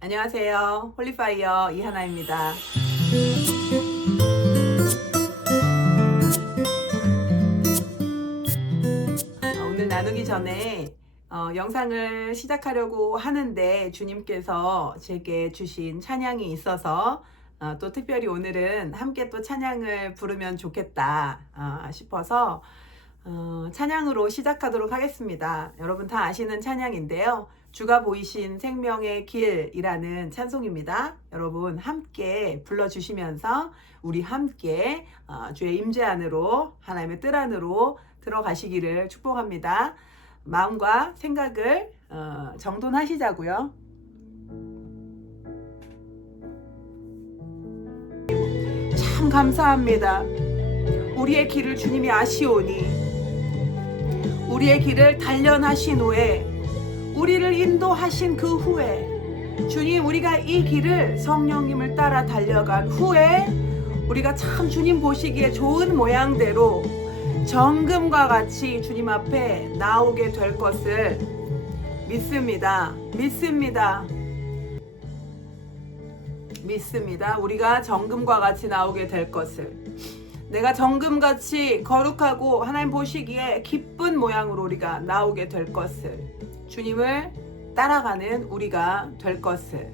안녕하세요. 홀리파이어 이하나입니다. 오늘 나누기 전에 영상을 시작하려고 하는데 주님께서 제게 주신 찬양이 있어서 또 특별히 오늘은 함께 또 찬양을 부르면 좋겠다 싶어서 찬양으로 시작하도록 하겠습니다. 여러분 다 아시는 찬양인데요. 주가 보이신 생명의 길이라는 찬송입니다. 여러분 함께 불러주시면서 우리 함께 주의 임재 안으로, 하나님의 뜰 안으로 들어가시기를 축복합니다. 마음과 생각을 정돈하시자고요. 참 감사합니다. 우리의 길을 주님이 아시오니 우리의 길을 단련하신 후에 우리를 인도하신 그 후에 주님, 우리가 이 길을 성령님을 따라 달려간 후에 우리가 참 주님 보시기에 좋은 모양대로 정금과 같이 주님 앞에 나오게 될 것을 믿습니다. 우리가 정금과 같이 나오게 될 것을, 내가 정금같이 거룩하고 하나님 보시기에 기쁜 모양으로 우리가 나오게 될 것을, 주님을 따라가는 우리가 될 것을,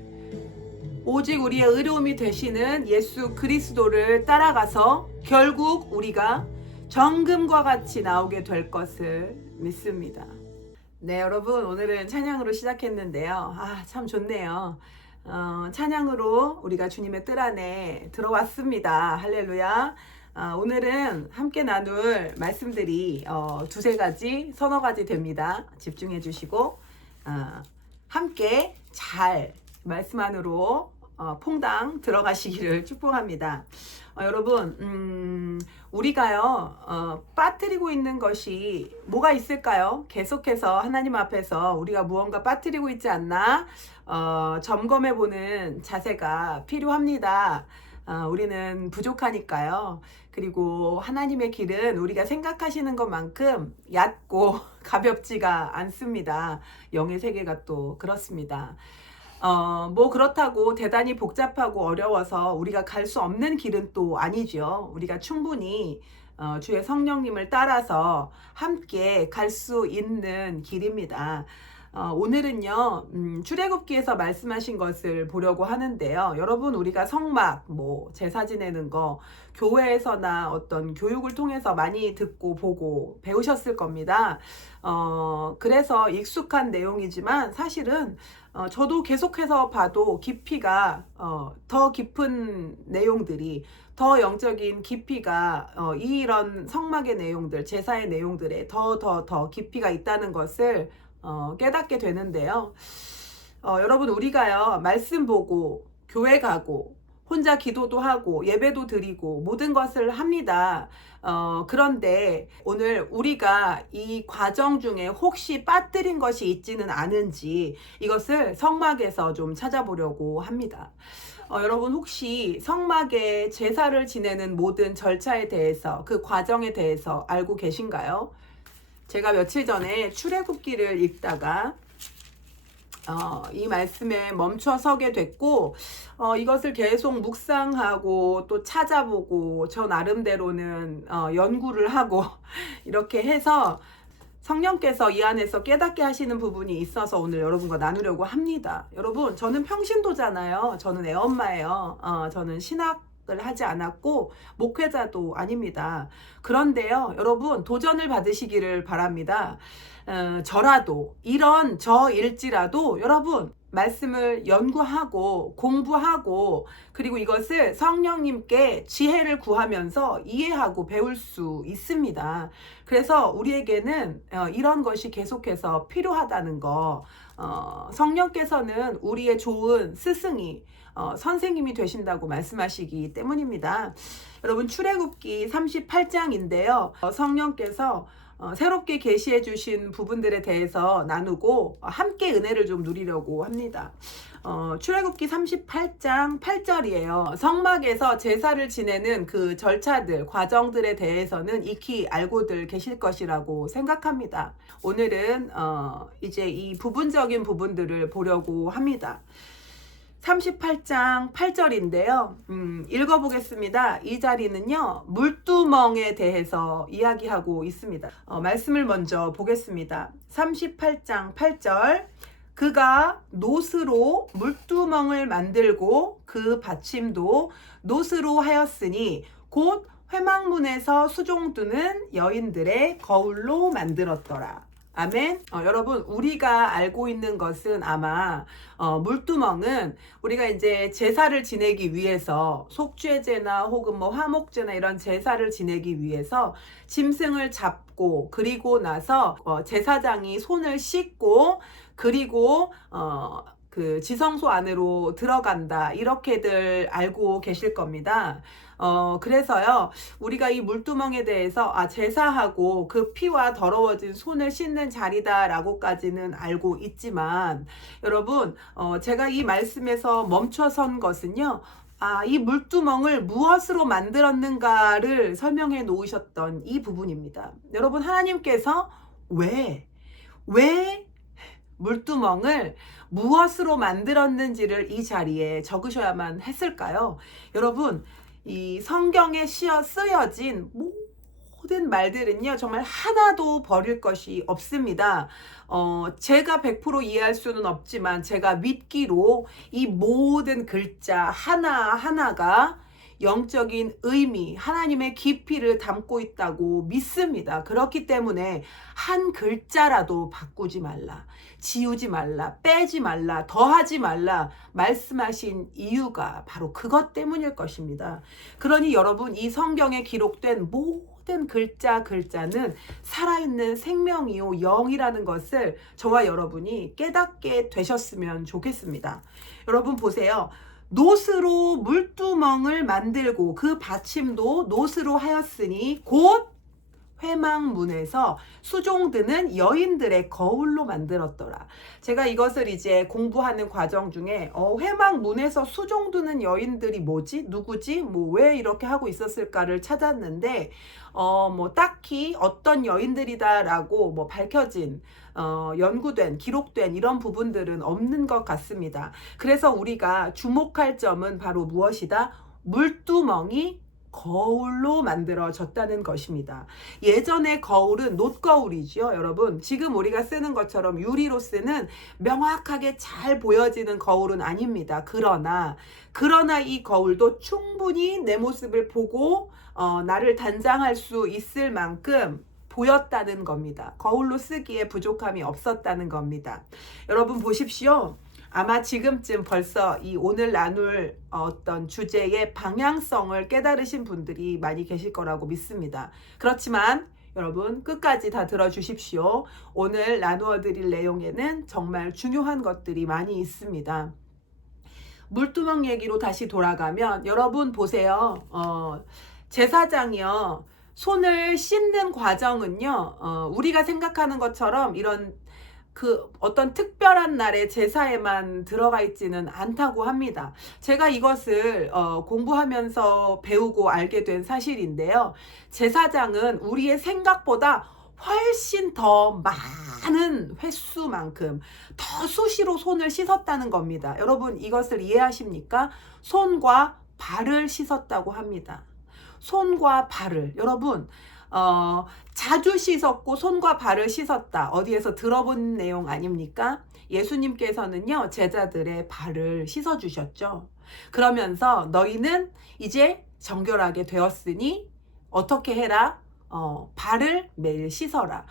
오직 우리의 의로움이 되시는 예수 그리스도를 따라가서 결국 우리가 정금과 같이 나오게 될 것을 믿습니다. 네, 여러분 오늘은 찬양으로 시작했는데요. 참 좋네요. 찬양으로 우리가 주님의 뜰 안에 들어왔습니다. 할렐루야. 오늘은 함께 나눌 말씀들이 두세 가지, 서너 가지 됩니다. 집중해 주시고 함께 잘 말씀 안으로 퐁당 들어가시기를 축복합니다. 여러분, 우리가요 빠뜨리고 있는 것이 뭐가 있을까요? 계속해서 하나님 앞에서 우리가 무언가 빠뜨리고 있지 않나 점검해 보는 자세가 필요합니다. 우리는 부족하니까요. 그리고 하나님의 길은 우리가 생각하시는 것만큼 얕고 가볍지가 않습니다. 영의 세계가 또 그렇습니다. 뭐 그렇다고 대단히 복잡하고 어려워서 우리가 갈 수 없는 길은 또 아니죠. 우리가 충분히 주의 성령님을 따라서 함께 갈 수 있는 길입니다. 오늘은요 출애굽기에서 말씀하신 것을 보려고 하는데요. 여러분, 우리가 성막, 제사 지내는 거 교회에서나 어떤 교육을 통해서 많이 듣고 보고 배우셨을 겁니다. 그래서 익숙한 내용이지만 사실은 저도 계속해서 봐도 깊이가 더 깊은 내용들이, 더 영적인 깊이가 이런 성막의 내용들, 제사의 내용들에 더 깊이가 있다는 것을 깨닫게 되는데요. 여러분, 우리가요 말씀 보고 교회 가고 혼자 기도도 하고 예배도 드리고 모든 것을 합니다. 그런데 오늘 우리가 이 과정 중에 혹시 빠뜨린 것이 있지는 않은지 이것을 성막에서 좀 찾아보려고 합니다. 여러분, 혹시 성막에 제사를 지내는 모든 절차에 대해서, 그 과정에 대해서 알고 계신가요? 제가 며칠 전에 출애굽기를 읽다가 이 말씀에 멈춰 서게 됐고 이것을 계속 묵상하고 또 찾아보고 저 나름대로는 연구를 하고 이렇게 해서 성령께서 이 안에서 깨닫게 하시는 부분이 있어서 오늘 여러분과 나누려고 합니다. 여러분, 저는 평신도잖아요. 저는 애엄마예요. 저는 신학을 하지 않았고 목회자도 아닙니다. 그런데요, 여러분, 도전을 받으시기를 바랍니다. 이런 저일지라도 여러분 말씀을 연구하고 공부하고 그리고 이것을 성령님께 지혜를 구하면서 이해하고 배울 수 있습니다. 그래서 우리에게는 이런 것이 계속해서 필요하다는 거, 성령께서는 우리의 좋은 스승이 선생님이 되신다고 말씀하시기 때문입니다. 여러분, 출애굽기 38장인데요. 성령께서 새롭게 계시해 주신 부분들에 대해서 나누고 함께 은혜를 좀 누리려고 합니다. 출애굽기 38장 8절이에요. 성막에서 제사를 지내는 그 절차들, 과정들에 대해서는 익히 알고들 계실 것이라고 생각합니다. 오늘은 이제 이 부분적인 부분들을 보려고 합니다. 38장 8절인데요. 읽어보겠습니다. 이 자리는요, 물두멍에 대해서 이야기하고 있습니다. 말씀을 먼저 보겠습니다. 38장 8절. 그가 노스로 물두멍을 만들고 그 받침도 노스로 하였으니 곧 회막문에서 수종드는 여인들의 거울로 만들었더라. 아멘. 여러분, 우리가 알고 있는 것은 아마 물두멍은 우리가 이제 제사를 지내기 위해서 속죄제나 혹은 뭐 화목제나 이런 제사를 지내기 위해서 짐승을 잡고 그리고 나서 제사장이 손을 씻고 그리고 그 지성소 안으로 들어간다, 이렇게들 알고 계실 겁니다. 그래서요, 우리가 이 물두멍에 대해서 제사하고 그 피와 더러워진 손을 씻는 자리다라고까지는 알고 있지만, 여러분, 제가 이 말씀에서 멈춰선 것은요, 이 물두멍을 무엇으로 만들었는가를 설명해 놓으셨던 이 부분입니다. 여러분, 하나님께서 왜 물두멍을 무엇으로 만들었는지를 이 자리에 적으셔야만 했을까요? 여러분, 이 성경에 쓰여진 모든 말들은요, 정말 하나도 버릴 것이 없습니다. 제가 100% 이해할 수는 없지만 제가 믿기로 이 모든 글자 하나하나가 영적인 의미, 하나님의 깊이를 담고 있다고 믿습니다. 그렇기 때문에 한 글자라도 바꾸지 말라, 지우지 말라, 빼지 말라, 더하지 말라 말씀하신 이유가 바로 그것 때문일 것입니다. 그러니 여러분, 이 성경에 기록된 모든 글자는 살아있는 생명이요 영이라는 것을 저와 여러분이 깨닫게 되셨으면 좋겠습니다. 여러분 보세요. 노스로 물두멍을 만들고 그 받침도 노스로 하였으니 곧 회막문에서 수종드는 여인들의 거울로 만들었더라. 제가 이것을 이제 공부하는 과정 중에 회막문에서 수종드는 여인들이 뭐지? 누구지? 왜 이렇게 하고 있었을까를 찾았는데 딱히 어떤 여인들이다라고 밝혀진 연구된, 기록된 이런 부분들은 없는 것 같습니다. 그래서 우리가 주목할 점은 바로 무엇이다? 물두멍이 거울로 만들어졌다는 것입니다. 예전의 거울은 놋거울이죠, 여러분. 지금 우리가 쓰는 것처럼 유리로 쓰는 명확하게 잘 보여지는 거울은 아닙니다. 그러나 이 거울도 충분히 내 모습을 보고 나를 단장할 수 있을 만큼 보였다는 겁니다. 거울로 쓰기에 부족함이 없었다는 겁니다. 여러분 보십시오. 아마 지금쯤 벌써 이 오늘 나눌 어떤 주제의 방향성을 깨달으신 분들이 많이 계실 거라고 믿습니다. 그렇지만 여러분 끝까지 다 들어주십시오. 오늘 나누어 드릴 내용에는 정말 중요한 것들이 많이 있습니다. 물두멍 얘기로 다시 돌아가면 여러분 보세요. 제사장이요, 손을 씻는 과정은요, 우리가 생각하는 것처럼 이런 어떤 특별한 날의 제사에만 들어가 있지는 않다고 합니다. 제가 이것을 공부하면서 배우고 알게 된 사실인데요. 제사장은 우리의 생각보다 훨씬 더 많은 횟수만큼 더 수시로 손을 씻었다는 겁니다. 여러분 이것을 이해하십니까? 손과 발을 씻었다고 합니다. 손과 발을. 여러분 자주 씻었고 손과 발을 씻었다. 어디에서 들어본 내용 아닙니까? 예수님께서는요, 제자들의 발을 씻어주셨죠. 그러면서 너희는 이제 정결하게 되었으니 어떻게 해라? 발을 매일 씻어라.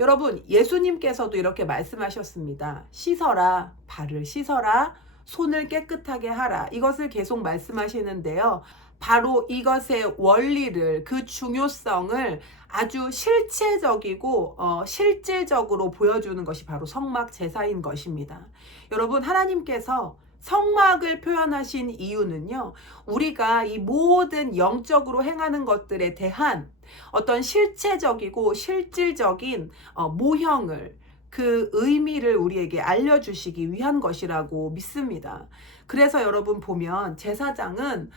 여러분, 예수님께서도 이렇게 말씀하셨습니다. 씻어라, 발을 씻어라, 손을 깨끗하게 하라. 이것을 계속 말씀하시는데요. 바로 이것의 원리를, 그 중요성을 아주 실체적이고 실질적으로 보여주는 것이 바로 성막 제사인 것입니다. 여러분, 하나님께서 성막을 표현하신 이유는요, 우리가 이 모든 영적으로 행하는 것들에 대한 어떤 실체적이고 실질적인 모형을, 그 의미를 우리에게 알려주시기 위한 것이라고 믿습니다. 그래서 여러분 보면 제사장은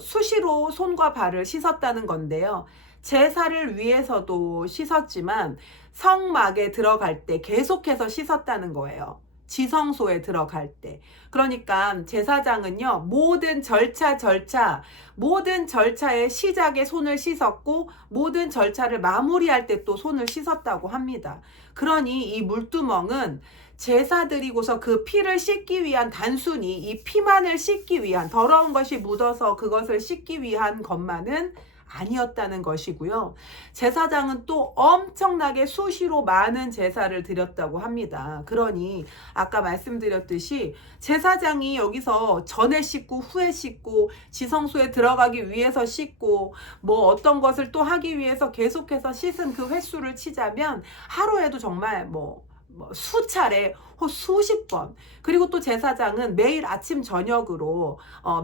수시로 손과 발을 씻었다는 건데요. 제사를 위해서도 씻었지만 성막에 들어갈 때 계속해서 씻었다는 거예요. 지성소에 들어갈 때. 그러니까 제사장은요, 모든 절차의 시작에 손을 씻었고 모든 절차를 마무리할 때 또 손을 씻었다고 합니다. 그러니 이 물두멍은 제사 드리고서 그 피를 씻기 위한, 단순히 이 피만을 씻기 위한, 더러운 것이 묻어서 그것을 씻기 위한 것만은 아니었다는 것이고요. 제사장은 또 엄청나게 수시로 많은 제사를 드렸다고 합니다. 그러니 아까 말씀드렸듯이 제사장이 여기서 전에 씻고 후에 씻고 지성소에 들어가기 위해서 씻고 뭐 어떤 것을 또 하기 위해서 계속해서 씻은 그 횟수를 치자면 하루에도 정말 뭐 수차례 혹 수십 번. 그리고 또 제사장은 매일 아침 저녁으로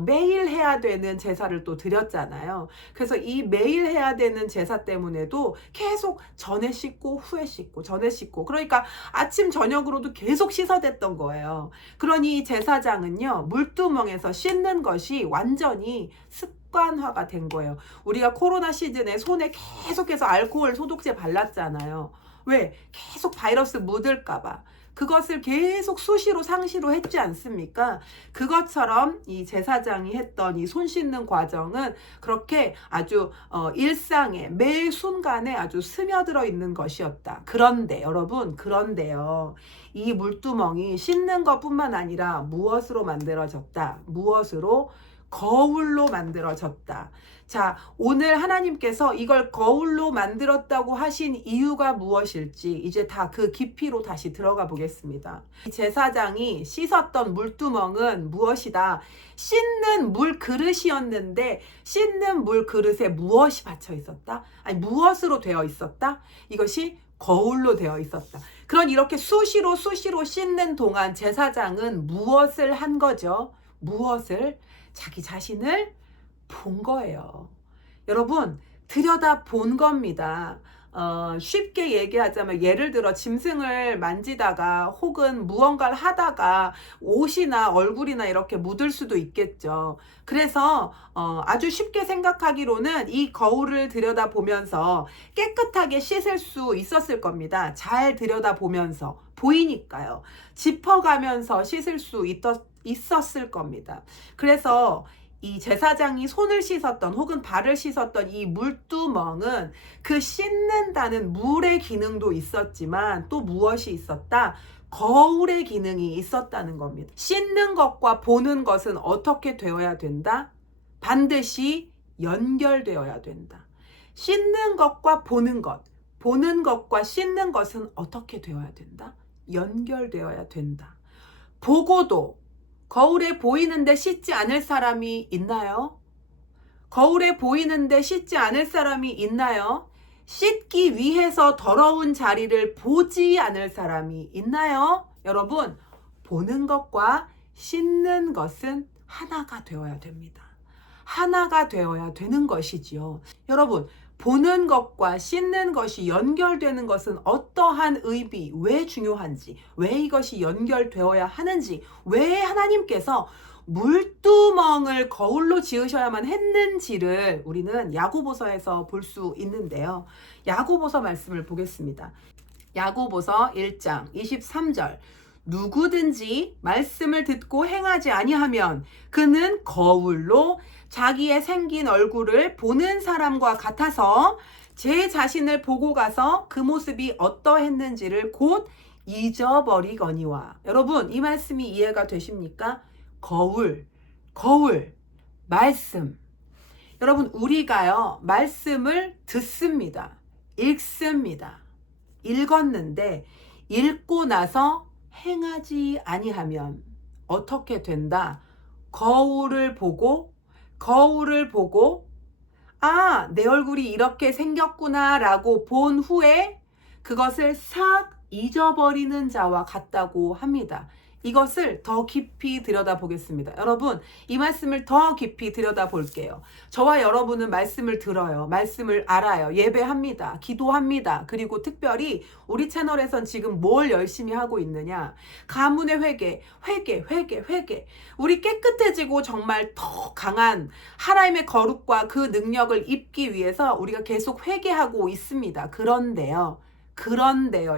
매일 해야 되는 제사를 또 드렸잖아요. 그래서 이 매일 해야 되는 제사 때문에도 계속 전에 씻고 후에 씻고 전에 씻고, 그러니까 아침 저녁으로도 계속 씻어댔던 거예요. 그러니 제사장은요, 물두멍에서 씻는 것이 완전히 습관화가 된 거예요. 우리가 코로나 시즌에 손에 계속해서 알코올 소독제 발랐잖아요. 왜? 계속 바이러스 묻을까봐. 그것을 계속 수시로 상시로 했지 않습니까? 그것처럼 이 제사장이 했던 이 손 씻는 과정은 그렇게 아주 일상에 매 순간에 아주 스며들어 있는 것이었다. 그런데 여러분, 그런데요, 이 물두멍이 씻는 것뿐만 아니라 무엇으로 만들어졌다? 무엇으로? 거울로 만들어졌다. 자, 오늘 하나님께서 이걸 거울로 만들었다고 하신 이유가 무엇일지 이제 다 그 깊이로 다시 들어가 보겠습니다. 제사장이 씻었던 물두멍은 무엇이다? 씻는 물 그릇이었는데 씻는 물 그릇에 무엇이 받쳐 있었다? 아니, 무엇으로 되어 있었다? 이것이 거울로 되어 있었다. 그런 이렇게 수시로 씻는 동안 제사장은 무엇을 한 거죠? 무엇을? 자기 자신을 본 거예요. 여러분, 들여다 본 겁니다. 쉽게 얘기하자면 예를 들어 짐승을 만지다가 혹은 무언가를 하다가 옷이나 얼굴이나 이렇게 묻을 수도 있겠죠. 그래서 아주 쉽게 생각하기로는 이 거울을 들여다보면서 깨끗하게 씻을 수 있었을 겁니다. 잘 들여다보면서 보이니까요. 짚어가면서 씻을 수 있었을 겁니다. 그래서 이 제사장이 손을 씻었던 혹은 발을 씻었던 이 물두멍은 그 씻는다는 물의 기능도 있었지만 또 무엇이 있었다? 거울의 기능이 있었다는 겁니다. 씻는 것과 보는 것은 어떻게 되어야 된다? 반드시 연결되어야 된다. 씻는 것과 보는 것, 보는 것과 씻는 것은 어떻게 되어야 된다? 연결되어야 된다. 보고도 거울에 보이는데 씻지 않을 사람이 있나요? 거울에 보이는데 씻지 않을 사람이 있나요? 씻기 위해서 더러운 자리를 보지 않을 사람이 있나요? 여러분, 보는 것과 씻는 것은 하나가 되어야 됩니다. 하나가 되어야 되는 것이지요. 여러분, 보는 것과 씻는 것이 연결되는 것은 어떠한 의미, 왜 중요한지, 왜 이것이 연결되어야 하는지, 왜 하나님께서 물두멍을 거울로 지으셔야만 했는지를 우리는 야고보서에서 볼 수 있는데요. 야고보서 말씀을 보겠습니다. 야고보서 1장 23절. 누구든지 말씀을 듣고 행하지 아니하면 그는 거울로 자기의 생긴 얼굴을 보는 사람과 같아서 제 자신을 보고 가서 그 모습이 어떠했는지를 곧 잊어버리거니와. 여러분, 이 말씀이 이해가 되십니까? 거울, 말씀. 여러분, 우리가요, 말씀을 듣습니다. 읽습니다. 읽었는데 읽고 나서 행하지 아니하면 어떻게 된다? 거울을 보고 아, 내 얼굴이 이렇게 생겼구나 라고 본 후에 그것을 싹 잊어버리는 자와 같다고 합니다. 이것을 더 깊이 들여다보겠습니다. 여러분, 이 말씀을 더 깊이 들여다볼게요. 저와 여러분은 말씀을 들어요. 말씀을 알아요. 예배합니다. 기도합니다. 그리고 특별히 우리 채널에선 지금 뭘 열심히 하고 있느냐? 가문의 회개. 우리 깨끗해지고 정말 더 강한 하나님의 거룩과 그 능력을 입기 위해서 우리가 계속 회개하고 있습니다. 그런데요,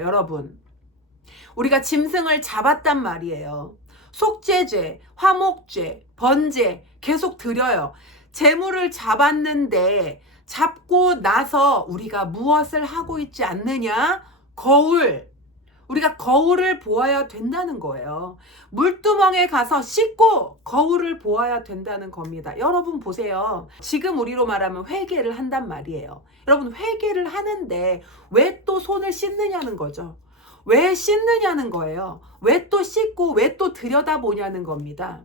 여러분. 우리가 짐승을 잡았단 말이에요. 속죄죄, 화목죄, 번제 계속 드려요. 재물을 잡았는데 잡고 나서 우리가 무엇을 하고 있지 않느냐? 거울. 우리가 거울을 보아야 된다는 거예요. 물두멍에 가서 씻고 거울을 보아야 된다는 겁니다. 여러분 보세요. 지금 우리로 말하면 회개를 한단 말이에요. 여러분 회개를 하는데 왜 또 손을 씻느냐는 거죠. 왜 씻느냐는 거예요. 왜 또 씻고 왜 또 들여다보냐는 겁니다.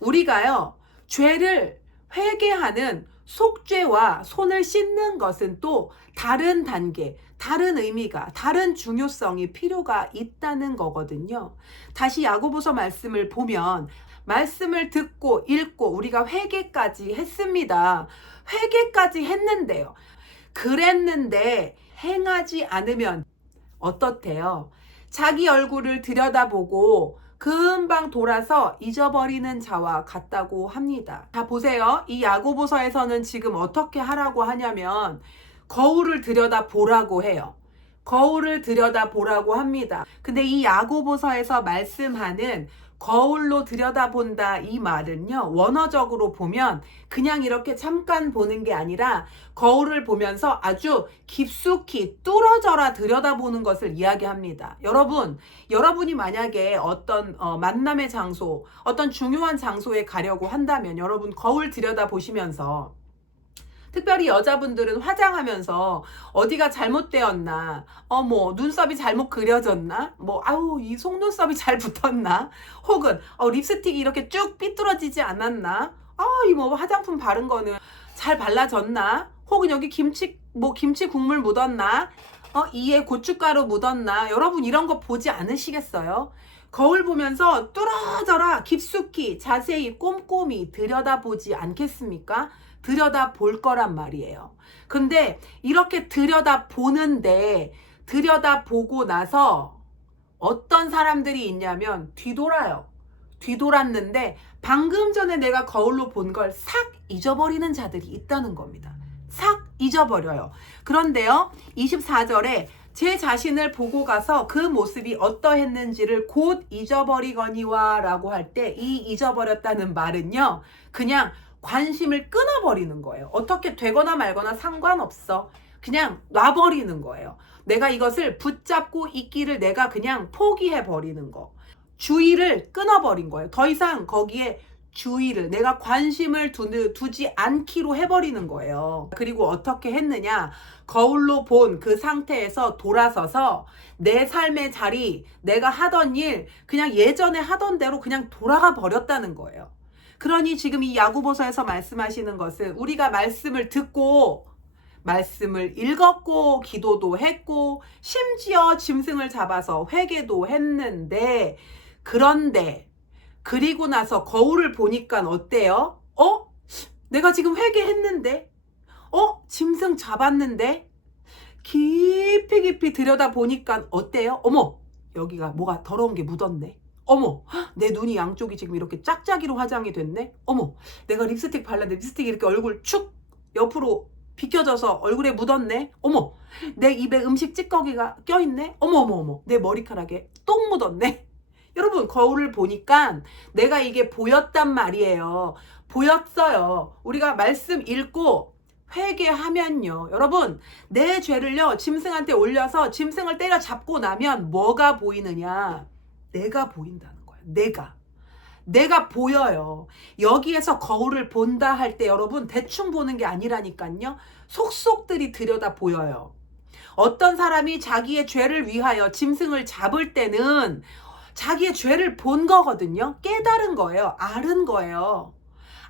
우리가요, 죄를 회개하는 속죄와 손을 씻는 것은 또 다른 단계, 다른 의미가, 다른 중요성이 필요가 있다는 거거든요. 다시 야고보서 말씀을 보면 말씀을 듣고 읽고 우리가 회개까지 했습니다. 회개까지 했는데요. 그랬는데 행하지 않으면 어떻대요? 자기 얼굴을 들여다보고 금방 돌아서 잊어버리는 자와 같다고 합니다. 자, 보세요. 이 야고보서에서는 지금 어떻게 하라고 하냐면 거울을 들여다보라고 해요. 거울을 들여다보라고 합니다. 근데 이 야고보서에서 말씀하는 거울로 들여다본다 이 말은요, 원어적으로 보면 그냥 이렇게 잠깐 보는 게 아니라 거울을 보면서 아주 깊숙이 뚫어져라 들여다보는 것을 이야기합니다. 여러분이 만약에 어떤 만남의 장소, 어떤 중요한 장소에 가려고 한다면 여러분 거울 들여다보시면서, 특별히 여자분들은 화장하면서 어디가 잘못되었나, 눈썹이 잘못 그려졌나, 이 속눈썹이 잘 붙었나, 혹은 립스틱이 이렇게 쭉 삐뚤어지지 않았나, 화장품 바른 거는 잘 발라졌나, 혹은 여기 김치 국물 묻었나, 이에 고춧가루 묻었나. 여러분 이런 거 보지 않으시겠어요? 거울 보면서 뚫어져라 깊숙이 자세히 꼼꼼히 들여다보지 않겠습니까? 들여다볼 거란 말이에요. 근데 이렇게 들여다보는데 들여다보고 나서 어떤 사람들이 있냐면 뒤돌아요. 뒤돌았는데 방금 전에 내가 거울로 본 걸 싹 잊어버리는 자들이 있다는 겁니다. 싹 잊어버려요. 그런데요, 24절에 제 자신을 보고 가서 그 모습이 어떠했는지를 곧 잊어버리거니와 라고 할 때 이 잊어버렸다는 말은요, 그냥 관심을 끊어버리는 거예요. 어떻게 되거나 말거나 상관없어. 그냥 놔버리는 거예요. 내가 이것을 붙잡고 있기를 내가 그냥 포기해버리는 거. 주의를 끊어버린 거예요. 더 이상 거기에 주의를, 내가 관심을 두지 않기로 해버리는 거예요. 그리고 어떻게 했느냐? 거울로 본 그 상태에서 돌아서서 내 삶의 자리, 내가 하던 일, 그냥 예전에 하던 대로 그냥 돌아가 버렸다는 거예요. 그러니 지금 이 야고보서에서 말씀하시는 것은 우리가 말씀을 듣고 말씀을 읽었고 기도도 했고 심지어 짐승을 잡아서 회개도 했는데, 그런데 그리고 나서 거울을 보니까 어때요? 내가 지금 회개했는데? 짐승 잡았는데? 깊이 들여다보니까 어때요? 어머, 여기가 뭐가 더러운 게 묻었네. 어머, 내 눈이 양쪽이 지금 이렇게 짝짝이로 화장이 됐네. 어머, 내가 립스틱 발랐는데 립스틱이 이렇게 얼굴 축 옆으로 비껴져서 얼굴에 묻었네. 어머, 내 입에 음식 찌꺼기가 껴있네. 어머, 내 머리카락에 똥 묻었네. 여러분, 거울을 보니까 내가 이게 보였단 말이에요. 보였어요. 우리가 말씀 읽고 회개하면요, 여러분, 내 죄를요 짐승한테 올려서 짐승을 때려잡고 나면 뭐가 보이느냐? 내가 보인다는 거예요. 내가 보여요. 여기에서 거울을 본다 할 때 여러분 대충 보는 게 아니라니까요. 속속들이 들여다 보여요. 어떤 사람이 자기의 죄를 위하여 짐승을 잡을 때는 자기의 죄를 본 거거든요. 깨달은 거예요. 알은 거예요.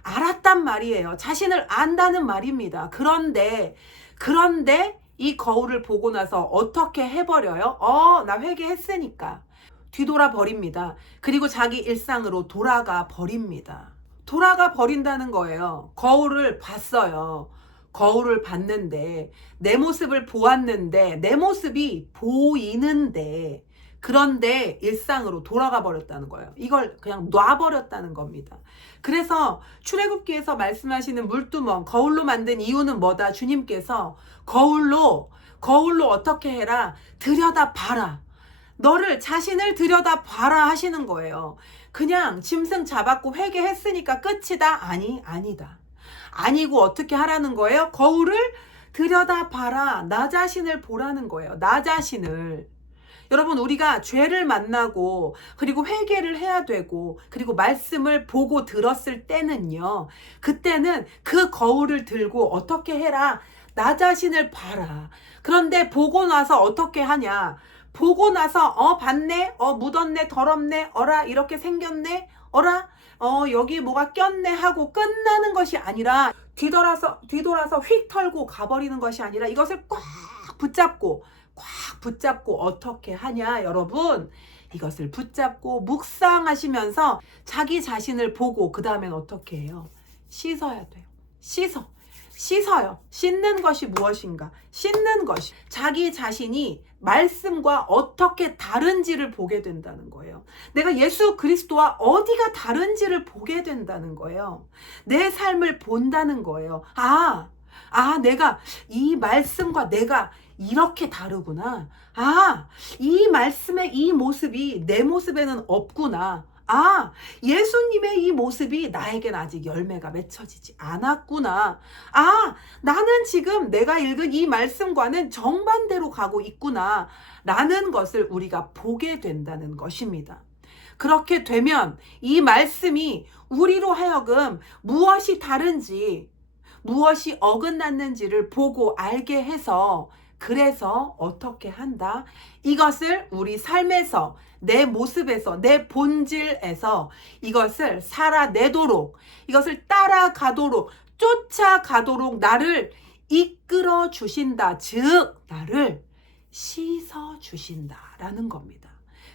알았단 말이에요. 자신을 안다는 말입니다. 그런데 이 거울을 보고 나서 어떻게 해버려요? 나 회개했으니까. 뒤돌아 버립니다. 그리고 자기 일상으로 돌아가 버립니다. 돌아가 버린다는 거예요. 거울을 봤어요. 거울을 봤는데 내 모습을 보았는데 내 모습이 보이는데, 그런데 일상으로 돌아가 버렸다는 거예요. 이걸 그냥 놔버렸다는 겁니다. 그래서 출애굽기에서 말씀하시는 물두멍, 거울로 만든 이유는 뭐다? 주님께서 거울로 어떻게 해라? 들여다봐라. 너를 자신을 들여다봐라 하시는 거예요. 그냥 짐승 잡았고 회개했으니까 끝이다? 아니다. 아니고 어떻게 하라는 거예요? 거울을 들여다봐라. 나 자신을 보라는 거예요. 나 자신을. 여러분, 우리가 죄를 만나고 그리고 회개를 해야 되고 그리고 말씀을 보고 들었을 때는요, 그때는 그 거울을 들고 어떻게 해라? 나 자신을 봐라. 그런데 보고 나서 어떻게 하냐? 보고 나서 봤네? 묻었네? 더럽네? 어라? 이렇게 생겼네? 어라? 여기 뭐가 꼈네? 하고 끝나는 것이 아니라 뒤돌아서 휙 털고 가버리는 것이 아니라 이것을 꽉 붙잡고 어떻게 하냐, 여러분? 이것을 붙잡고 묵상하시면서 자기 자신을 보고 그 다음엔 어떻게 해요? 씻어야 돼요. 씻어요. 씻는 것이 무엇인가? 씻는 것이 자기 자신이 말씀과 어떻게 다른지를 보게 된다는 거예요. 내가 예수 그리스도와 어디가 다른지를 보게 된다는 거예요. 내 삶을 본다는 거예요. 내가 이 말씀과 내가 이렇게 다르구나. 이 말씀의 이 모습이 내 모습에는 없구나. 예수님의 이 모습이 나에겐 아직 열매가 맺혀지지 않았구나. 나는 지금 내가 읽은 이 말씀과는 정반대로 가고 있구나. 라는 것을 우리가 보게 된다는 것입니다. 그렇게 되면 이 말씀이 우리로 하여금 무엇이 다른지, 무엇이 어긋났는지를 보고 알게 해서, 그래서 어떻게 한다? 이것을 우리 삶에서, 내 모습에서, 내 본질에서 이것을 살아내도록, 이것을 따라가도록, 쫓아가도록 나를 이끌어 주신다. 즉, 나를 씻어 주신다라는 겁니다.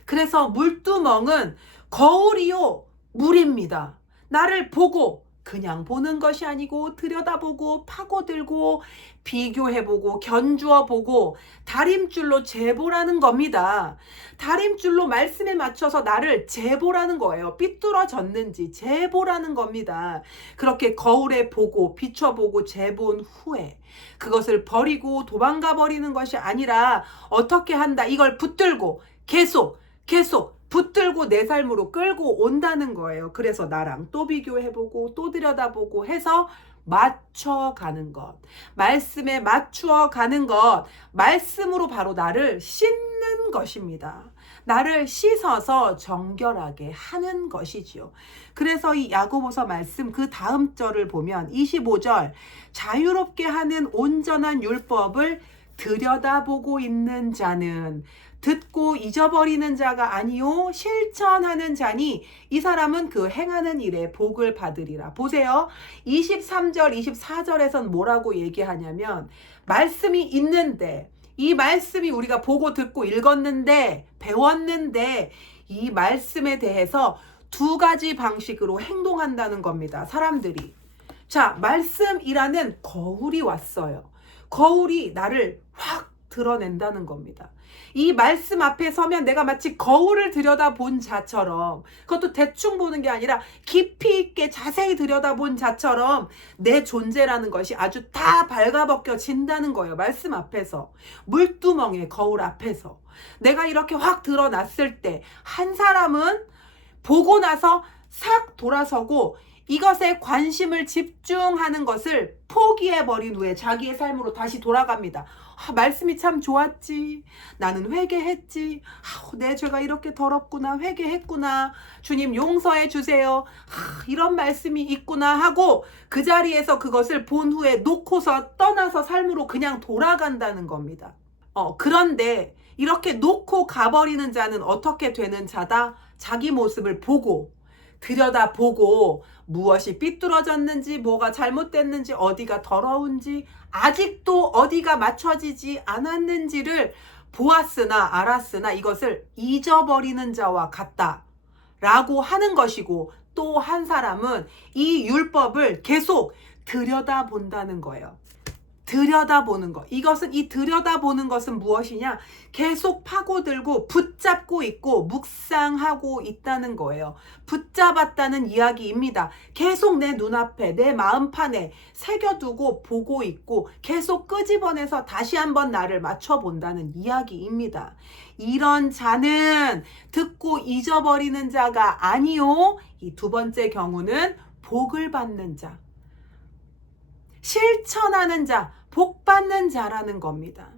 그래서 물두멍은 거울이요, 물입니다. 나를 보고, 그냥 보는 것이 아니고 들여다보고 파고들고 비교해보고 견주어보고 다림줄로 재보라는 겁니다. 다림줄로 말씀에 맞춰서 나를 재보라는 거예요. 삐뚤어졌는지 재보라는 겁니다. 그렇게 거울에 보고 비춰보고 재본 후에 그것을 버리고 도망가 버리는 것이 아니라 어떻게 한다? 이걸 붙들고 계속 붙들고 내 삶으로 끌고 온다는 거예요. 그래서 나랑 또 비교해보고 또 들여다보고 해서 맞춰가는 것, 말씀에 맞추어 가는 것, 말씀으로 바로 나를 씻는 것입니다. 나를 씻어서 정결하게 하는 것이지요. 그래서 이 야고보서 말씀 그 다음 절을 보면 25절, 자유롭게 하는 온전한 율법을 들여다보고 있는 자는 듣고 잊어버리는 자가 아니요 실천하는 자니 이 사람은 그 행하는 일에 복을 받으리라. 보세요. 23절 24절에선 뭐라고 얘기하냐면, 말씀이 있는데, 이 말씀이 우리가 보고 듣고 읽었는데 배웠는데 이 말씀에 대해서 두 가지 방식으로 행동한다는 겁니다. 사람들이. 자, 말씀이라는 거울이 왔어요. 거울이 나를 확 드러낸다는 겁니다. 이 말씀 앞에 서면 내가 마치 거울을 들여다본 자처럼, 그것도 대충 보는 게 아니라 깊이 있게 자세히 들여다본 자처럼 내 존재라는 것이 아주 다 발가벗겨진다는 거예요. 말씀 앞에서, 물두멍의 거울 앞에서 내가 이렇게 확 드러났을 때 한 사람은 보고 나서 싹 돌아서고 이것에 관심을 집중하는 것을 포기해버린 후에 자기의 삶으로 다시 돌아갑니다. 말씀이 참 좋았지. 나는 회개했지. 내 죄가 이렇게 더럽구나. 회개했구나. 주님 용서해 주세요. 이런 말씀이 있구나 하고 그 자리에서 그것을 본 후에 놓고서 떠나서 삶으로 그냥 돌아간다는 겁니다. 그런데 이렇게 놓고 가버리는 자는 어떻게 되는 자다? 자기 모습을 보고 들여다보고 무엇이 삐뚤어졌는지, 뭐가 잘못됐는지, 어디가 더러운지, 아직도 어디가 맞춰지지 않았는지를 보았으나 알았으나 이것을 잊어버리는 자와 같다라고 하는 것이고, 또 한 사람은 이 율법을 계속 들여다본다는 거예요. 들여다보는 것. 이 들여다보는 것은 무엇이냐? 계속 파고들고 붙잡고 있고 묵상하고 있다는 거예요. 붙잡았다는 이야기입니다. 계속 내 눈앞에, 내 마음판에 새겨두고 보고 있고 계속 끄집어내서 다시 한번 나를 맞춰본다는 이야기입니다. 이런 자는 듣고 잊어버리는 자가 아니요. 이 두 번째 경우는 복을 받는 자. 실천하는 자, 복 받는 자라는 겁니다.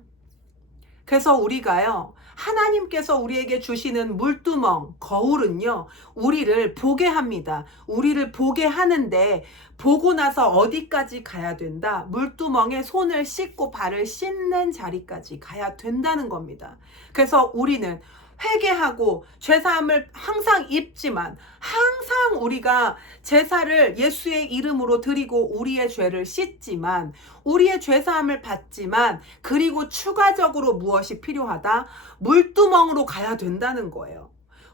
그래서 우리가요, 하나님께서 우리에게 주시는 물두멍, 거울은요, 우리를 보게 합니다. 우리를 보게 하는데, 보고 나서 어디까지 가야 된다? 물두멍에 손을 씻고 발을 씻는 자리까지 가야 된다는 겁니다. 그래서 우리는 회개하고 죄사함을 항상 입지만 항상 우리가 제사를 예수의 이름으로 드리고 우리의 죄를 씻지만 우리의 죄사함을 받지만 그리고 추가적으로 무엇이 필요하다? 물두멍으로 가야 된다는 거예요.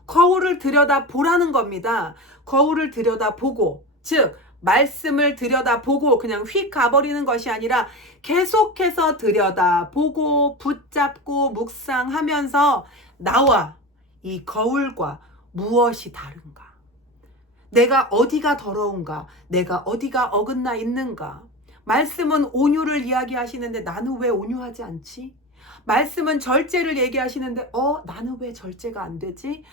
거울을 들여다보라는 겁니다. 거울을 들여다보고, 즉 말씀을 들여다보고 그냥 휙 가버리는 것이 아니라 계속해서 들여다보고 붙잡고 묵상하면서 나와 이 거울과 무엇이 다른가? 내가 어디가 더러운가? 내가 어디가 어긋나 있는가? 말씀은 온유를 이야기하시는데 나는 왜 온유하지 않지? 말씀은 절제를 얘기하시는데 나는 왜 절제가 안 되지?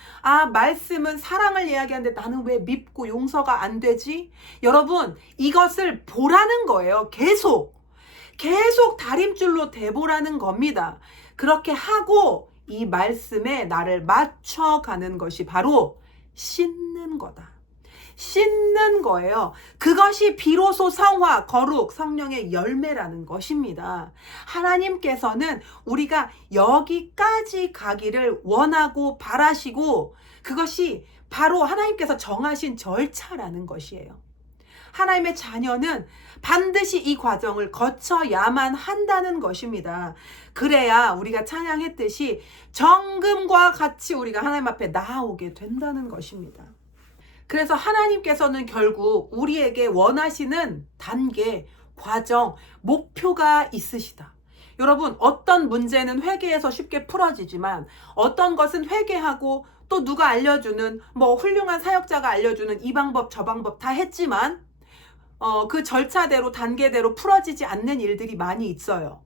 말씀은 사랑을 이야기하는데 나는 왜 밉고 용서가 안 되지? 여러분, 이것을 보라는 거예요. 계속 다림줄로 대보라는 겁니다. 그렇게 하고 이 말씀에 나를 맞춰가는 것이 바로 씻는 거다. 씻는 거예요. 그것이 비로소 성화, 거룩, 성령의 열매라는 것입니다. 하나님께서는 우리가 여기까지 가기를 원하고 바라시고 그것이 바로 하나님께서 정하신 절차라는 것이에요. 하나님의 자녀는 반드시 이 과정을 거쳐야만 한다는 것입니다. 그래야 우리가 찬양했듯이 정금과 같이 우리가 하나님 앞에 나아오게 된다는 것입니다. 그래서 하나님께서는 결국 우리에게 원하시는 단계, 과정, 목표가 있으시다. 여러분, 어떤 문제는 회개해서 쉽게 풀어지지만 어떤 것은 회개하고 또 누가 알려주는 훌륭한 사역자가 알려주는 이 방법 저 방법 다 했지만 그 절차대로 단계대로 풀어지지 않는 일들이 많이 있어요.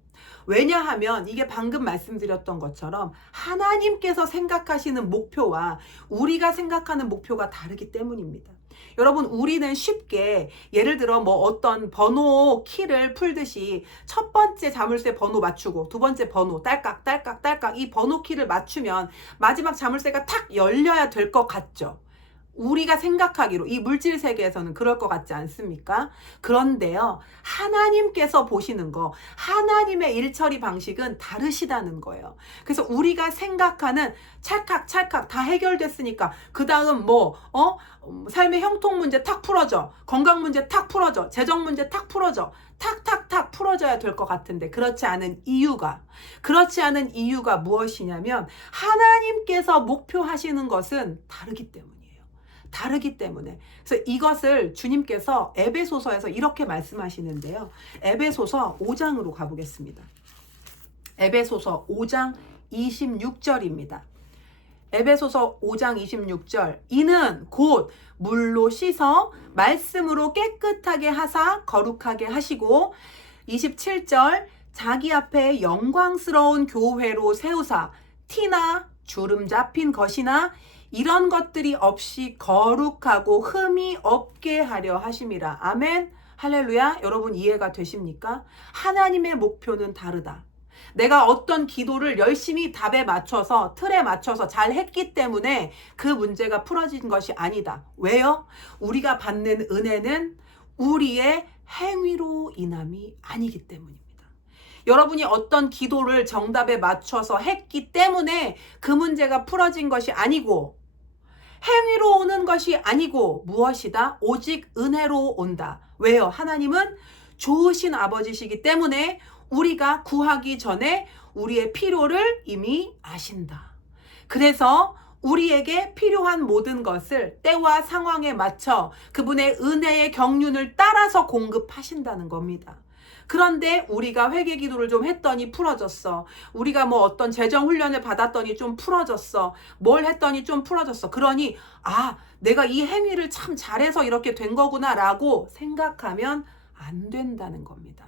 왜냐하면 이게 방금 말씀드렸던 것처럼 하나님께서 생각하시는 목표와 우리가 생각하는 목표가 다르기 때문입니다. 여러분, 우리는 쉽게 예를 들어 어떤 번호 키를 풀듯이 첫 번째 자물쇠 번호 맞추고 두 번째 번호 딸깍 이 번호 키를 맞추면 마지막 자물쇠가 탁 열려야 될 것 같죠. 우리가 생각하기로 이 물질 세계에서는 그럴 것 같지 않습니까? 그런데요, 하나님께서 보시는 거, 하나님의 일처리 방식은 다르시다는 거예요. 그래서 우리가 생각하는 찰칵 다 해결됐으니까 그 다음 삶의 형통 문제 탁 풀어져, 건강 문제 탁 풀어져, 재정 문제 탁 풀어져, 탁 풀어져야 될 것 같은데 그렇지 않은 이유가 무엇이냐면 하나님께서 목표하시는 것은 다르기 때문에. 그래서 이것을 주님께서 에베소서에서 이렇게 말씀하시는데요. 에베소서 5장으로 가보겠습니다. 에베소서 5장 26절입니다. 에베소서 5장 26절. 이는 곧 물로 씻어 말씀으로 깨끗하게 하사 거룩하게 하시고 27절. 자기 앞에 영광스러운 교회로 세우사 티나 주름 잡힌 것이나 이런 것들이 없이 거룩하고 흠이 없게 하려 하심이라. 아멘. 할렐루야. 여러분 이해가 되십니까? 하나님의 목표는 다르다. 내가 어떤 기도를 열심히 답에 맞춰서 틀에 맞춰서 잘 했기 때문에 그 문제가 풀어진 것이 아니다. 왜요? 우리가 받는 은혜는 우리의 행위로 인함이 아니기 때문입니다. 여러분이 어떤 기도를 정답에 맞춰서 했기 때문에 그 문제가 풀어진 것이 아니고 행위로 오는 것이 아니고 무엇이다? 오직 은혜로 온다. 왜요? 하나님은 좋으신 아버지시기 때문에 우리가 구하기 전에 우리의 필요를 이미 아신다. 그래서 우리에게 필요한 모든 것을 때와 상황에 맞춰 그분의 은혜의 경륜을 따라서 공급하신다는 겁니다. 그런데 우리가 회개 기도를 좀 했더니 풀어졌어. 우리가 뭐 어떤 재정 훈련을 받았더니 좀 풀어졌어. 뭘 했더니 좀 풀어졌어. 그러니 내가 이 행위를 참 잘해서 이렇게 된 거구나라고 생각하면 안 된다는 겁니다.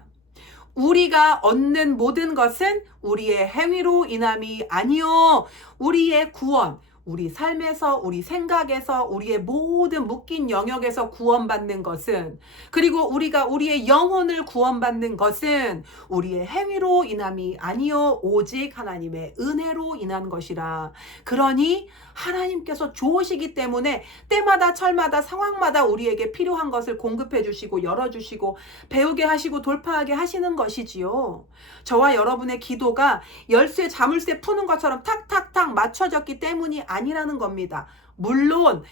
우리가 얻는 모든 것은 우리의 행위로 인함이 아니요, 우리의 구원, 우리 삶에서, 우리 생각에서, 우리의 모든 묶인 영역에서 구원받는 것은, 그리고 우리가 우리의 영혼을 구원받는 것은 우리의 행위로 인함이 아니요, 오직 하나님의 은혜로 인한 것이라. 그러니 하나님께서 좋으시기 때문에 때마다 철마다 상황마다 우리에게 필요한 것을 공급해 주시고 열어주시고 배우게 하시고 돌파하게 하시는 것이지요. 저와 여러분의 기도가 열쇠 자물쇠 푸는 것처럼 탁탁탁 맞춰졌기 때문이 아니라는 겁니다. 물론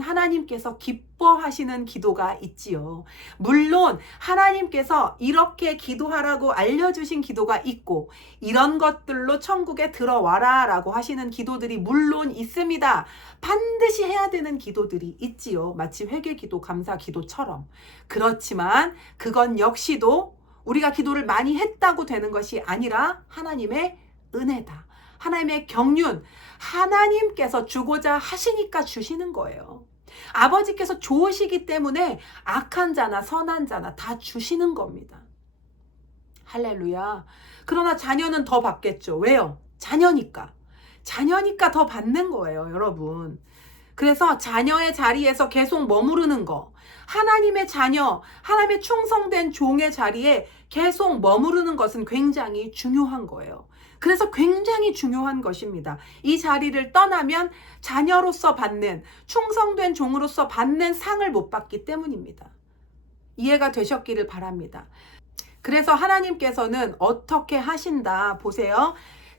하나님께서 기뻐하시는 기도가 있지요. 물론 하나님께서 이렇게 기도하라고 알려주신 기도가 있고, 이런 것들로 천국에 들어와라 라고 하시는 기도들이 물론 있습니다. 반드시 해야 되는 기도들이 있지요. 마치 회개기도, 감사기도처럼. 그렇지만 그건 역시도 우리가 기도를 많이 했다고 되는 것이 아니라 하나님의 은혜다. 하나님의 경륜, 하나님께서 주고자 하시니까 주시는 거예요. 아버지께서 좋으시기 때문에 악한 자나 선한 자나 다 주시는 겁니다. 할렐루야. 그러나 자녀는 더 받겠죠. 왜요? 자녀니까 더 받는 거예요, 여러분. 그래서 자녀의 자리에서 계속 머무르는 거, 하나님의 자녀, 하나님의 충성된 종의 자리에 계속 머무르는 것은 굉장히 중요한 거예요. 그래서 굉장히 중요한 것입니다. 이 자리를 떠나면 자녀로서 받는, 충성된 종으로서 받는 상을 못 받기 때문입니다. 이해가 되셨기를 바랍니다. 그래서 하나님께서는 어떻게 하신다 보세요.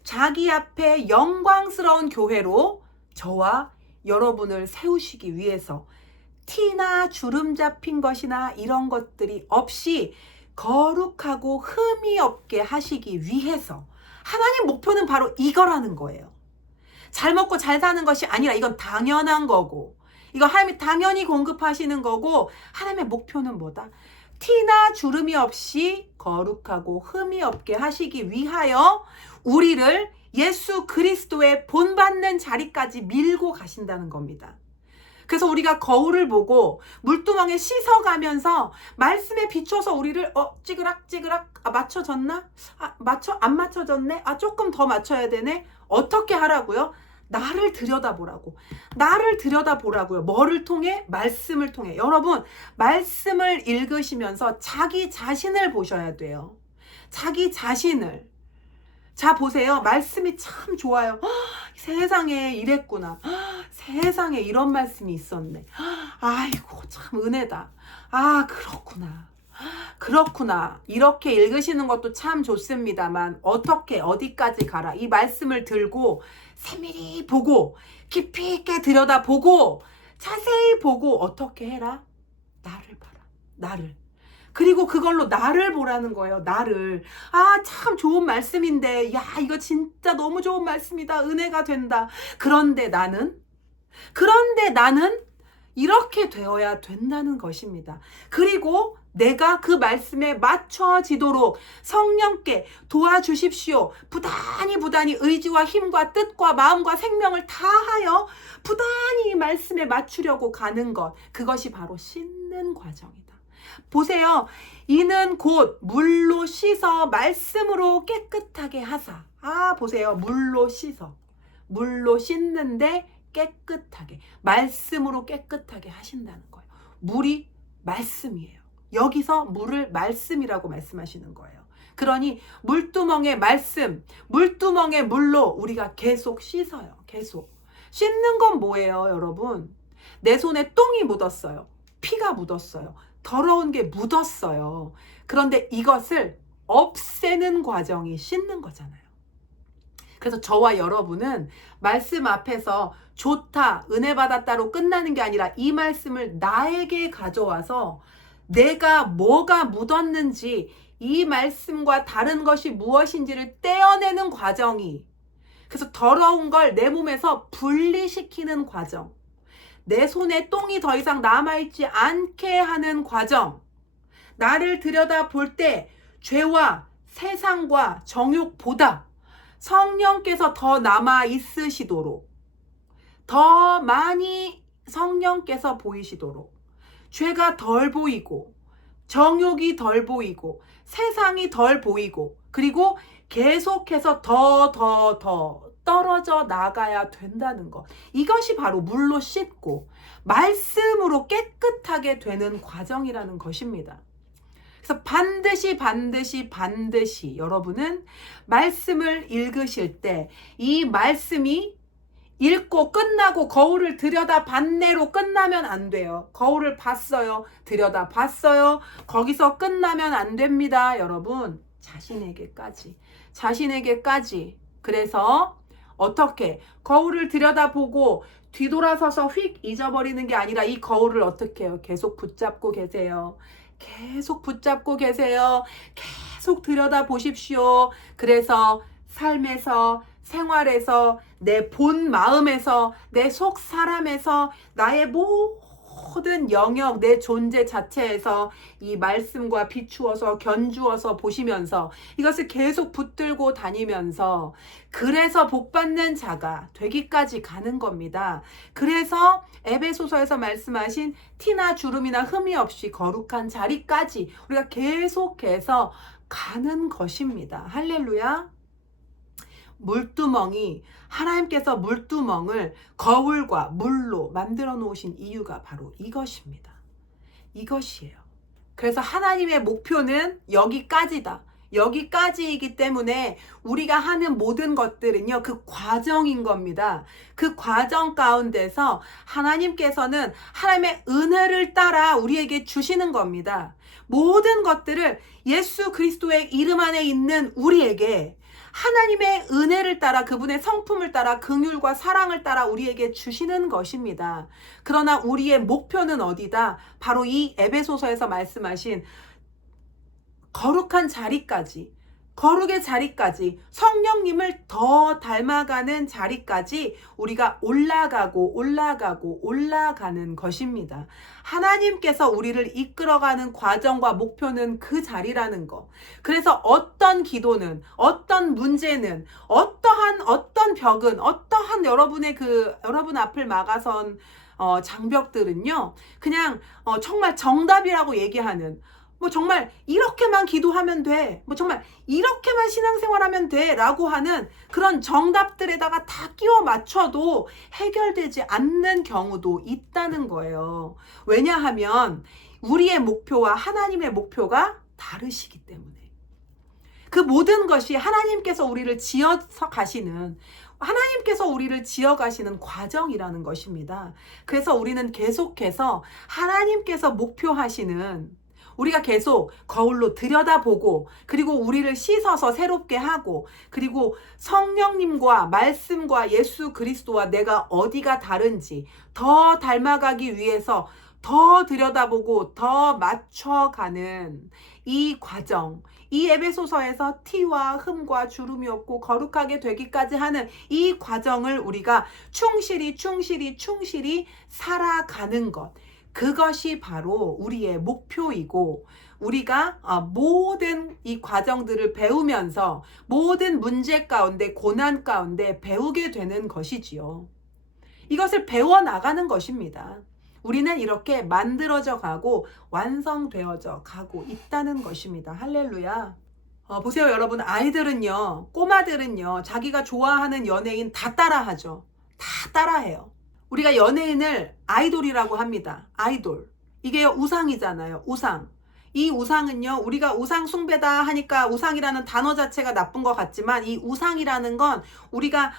자기 앞에 영광스러운 교회로 저와 여러분을 세우시기 위해서 티나 주름 잡힌 것이나 이런 것들이 없이 거룩하고 흠이 없게 하시기 위해서, 하나님 목표는 바로 이거라는 거예요. 잘 먹고 잘 사는 것이 아니라 이건 당연한 거고, 이거 하나님이 당연히 공급하시는 거고, 하나님의 목표는 뭐다? 티나 주름이 없이 거룩하고 흠이 없게 하시기 위하여 우리를 예수 그리스도의 본받는 자리까지 밀고 가신다는 겁니다. 그래서 우리가 거울을 보고 물두멍에 씻어가면서 말씀에 비춰서 우리를 찌그락찌그락 맞춰졌나? 안 맞춰졌네? 조금 더 맞춰야 되네? 어떻게 하라고요? 나를 들여다보라고요. 뭐를 통해? 말씀을 통해. 여러분, 말씀을 읽으시면서 자기 자신을 보셔야 돼요. 자기 자신을. 자, 보세요. 말씀이 참 좋아요. 세상에 이랬구나. 세상에 이런 말씀이 있었네. 아이고, 참 은혜다. 그렇구나. 이렇게 읽으시는 것도 참 좋습니다만, 어디까지 가라. 이 말씀을 들고 세밀히 보고, 깊이 있게 들여다보고, 자세히 보고, 어떻게 해라? 나를 봐라. 나를. 그리고 그걸로 나를 보라는 거예요. 나를. 참 좋은 말씀인데, 이거 진짜 너무 좋은 말씀이다. 은혜가 된다. 그런데 나는 이렇게 되어야 된다는 것입니다. 그리고 내가 그 말씀에 맞춰지도록 성령께 도와주십시오. 부단히 의지와 힘과 뜻과 마음과 생명을 다하여 부단히 말씀에 맞추려고 가는 것, 그것이 바로 씻는 과정이다. 보세요. 이는 곧 물로 씻어 말씀으로 깨끗하게 하사. 보세요. 물로 씻는데 깨끗하게, 말씀으로 깨끗하게 하신다는 거예요. 물이 말씀이에요. 여기서 물을 말씀이라고 말씀하시는 거예요. 그러니 물두멍의 말씀, 물두멍의 물로 우리가 계속 씻어요. 계속. 씻는 건 뭐예요, 여러분? 내 손에 똥이 묻었어요. 피가 묻었어요. 더러운 게 묻었어요. 그런데 이것을 없애는 과정이 씻는 거잖아요. 그래서 저와 여러분은 말씀 앞에서 좋다, 은혜 받았다로 끝나는 게 아니라 이 말씀을 나에게 가져와서 내가 뭐가 묻었는지, 이 말씀과 다른 것이 무엇인지를 떼어내는 과정이, 그래서 더러운 걸 내 몸에서 분리시키는 과정, 내 손에 똥이 더 이상 남아있지 않게 하는 과정, 나를 들여다볼 때 죄와 세상과 정욕보다 성령께서 더 남아 있으시도록, 더 많이 성령께서 보이시도록, 죄가 덜 보이고 정욕이 덜 보이고 세상이 덜 보이고, 그리고 계속해서 더 떨어져 나가야 된다는 것. 이것이 바로 물로 씻고 말씀으로 깨끗하게 되는 과정이라는 것입니다. 그래서 반드시 여러분은 말씀을 읽으실 때 이 말씀이 읽고 끝나고 거울을 들여다봤네로 끝나면 안 돼요. 거울을 봤어요. 들여다봤어요. 거기서 끝나면 안 됩니다. 여러분, 자신에게까지. 그래서 어떻게 거울을 들여다보고 뒤돌아서서 휙 잊어버리는 게 아니라 이 거울을 어떻게 해요? 계속 붙잡고 계세요. 계속 들여다보십시오. 그래서 삶에서, 생활에서, 내 본 마음에서, 내 속 사람에서, 나의 모든 영역, 내 존재 자체에서 이 말씀과 비추어서 견주어서 보시면서 이것을 계속 붙들고 다니면서, 그래서 복받는 자가 되기까지 가는 겁니다. 그래서 에베소서에서 말씀하신 티나 주름이나 흠이 없이 거룩한 자리까지 우리가 계속해서 가는 것입니다. 할렐루야. 물두멍이, 하나님께서 물두멍을 거울과 물로 만들어 놓으신 이유가 바로 이것입니다. 이것이에요. 그래서 하나님의 목표는 여기까지다. 여기까지이기 때문에 우리가 하는 모든 것들은요, 그 과정인 겁니다. 그 과정 가운데서 하나님께서는 하나님의 은혜를 따라 우리에게 주시는 겁니다. 모든 것들을 예수 그리스도의 이름 안에 있는 우리에게 하나님의 은혜를 따라, 그분의 성품을 따라, 긍휼과 사랑을 따라 우리에게 주시는 것입니다. 그러나 우리의 목표는 어디다? 바로 이 에베소서에서 말씀하신 거룩한 자리까지, 거룩의 자리까지, 성령님을 더 닮아가는 자리까지 우리가 올라가는 것입니다. 하나님께서 우리를 이끌어가는 과정과 목표는 그 자리라는 거. 그래서 어떤 기도는, 어떤 문제는, 어떤 벽은, 어떠한 여러분 앞을 막아선 장벽들은요, 그냥 정말 정답이라고 얘기하는, 정말 이렇게만 기도하면 돼, 정말 이렇게만 신앙생활하면 돼 라고 하는 그런 정답들에다가 다 끼워 맞춰도 해결되지 않는 경우도 있다는 거예요. 왜냐하면 우리의 목표와 하나님의 목표가 다르시기 때문에. 그 모든 것이 하나님께서 우리를 지어가시는 과정이라는 것입니다. 그래서 우리는 계속해서 하나님께서 목표하시는, 우리가 계속 거울로 들여다보고, 그리고 우리를 씻어서 새롭게 하고, 그리고 성령님과 말씀과 예수 그리스도와 내가 어디가 다른지 더 닮아가기 위해서 더 들여다보고 더 맞춰가는 이 과정, 이 에베소서에서 티와 흠과 주름이 없고 거룩하게 되기까지 하는 이 과정을 우리가 충실히 살아가는 것, 그것이 바로 우리의 목표이고, 우리가 모든 이 과정들을 배우면서 모든 문제 가운데, 고난 가운데 배우게 되는 것이지요. 이것을 배워나가는 것입니다. 우리는 이렇게 만들어져 가고 완성되어져 가고 있다는 것입니다. 할렐루야. 보세요, 여러분. 아이들은요, 꼬마들은요, 자기가 좋아하는 연예인 다 따라하죠. 다 따라해요. 우리가 연예인을 아이돌이라고 합니다. 아이돌. 이게 우상이잖아요. 우상. 이 우상은요, 우리가 우상 숭배다 하니까 우상이라는 단어 자체가 나쁜 것 같지만, 이 우상이라는 건 우리가